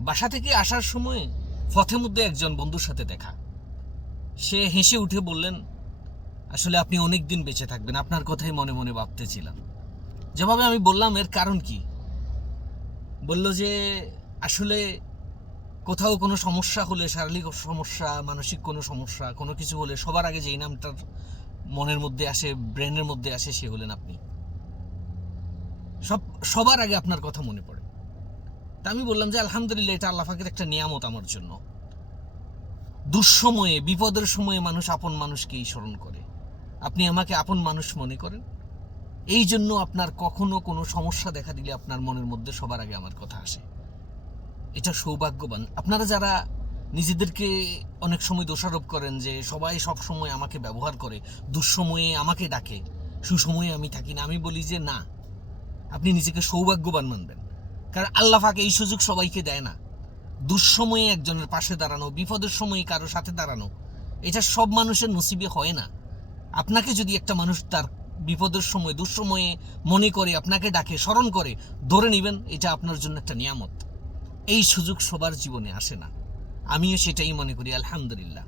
বাসা থেকে আসার সময় পথের মধ্যে একজন বন্ধুর সাথে দেখা। সে হেসে উঠে বললেন, আসলে আপনি অনেক দিন বেঁচে থাকবেন, আপনার কথাই মনে মনে ভাবতেছিলাম। যেভাবে আমি বললাম এর কারণ কি, বলল যে আসলে কোথাও কোনো সমস্যা হলে, শারীরিক সমস্যা, মানসিক কোনো সমস্যা, কোনো কিছু হলে সবার আগে যেই নামটার মনের মধ্যে আসে, ব্রেনের মধ্যে আসে, সে হলেন আপনি। সবার আগে আপনার কথা মনে পড়ে। তা আমি বললাম যে আলহামদুলিল্লাহ, এটা আল্লাহ পাকের একটা নিয়ামত আমার জন্য। দুঃসময়ে, বিপদের সময়ে মানুষ আপন মানুষকেই স্মরণ করে। আপনি আমাকে আপন মানুষ মনে করেন, এই জন্য আপনার কখনো কোনো সমস্যা দেখা দিলে আপনার মনের মধ্যে সবার আগে আমার কথা আসে। এটা সৌভাগ্যবান। আপনারা যারা নিজেদেরকে অনেক সময় দোষারোপ করেন যে সবাই সব সময় আমাকে ব্যবহার করে, দুঃসময়ে আমাকে ডাকে, সুসময়ে আমি থাকি না, আমি বলি যে না, আপনি নিজেকে সৌভাগ্যবান মানবেন। কারণ আল্লাহ পাক এই সুযোগ সবাইকে দেয় না। দুঃসময়ে একজনের পাশে দাঁড়ানো, বিপদের সময়ে কারো সাথে দাঁড়ানো, এটা সব মানুষের নসিবে হয় না। আপনাকে যদি একটা মানুষ তার বিপদের সময়, দুঃসময়ে মনে করে, আপনাকে ডাকে, স্মরণ করে, ধরে নেবেন এটা আপনার জন্য একটা নিয়ামত। এই সুযোগ সবার জীবনে আসে না। আমিও সেটাই মনে করি, আলহামদুলিল্লাহ।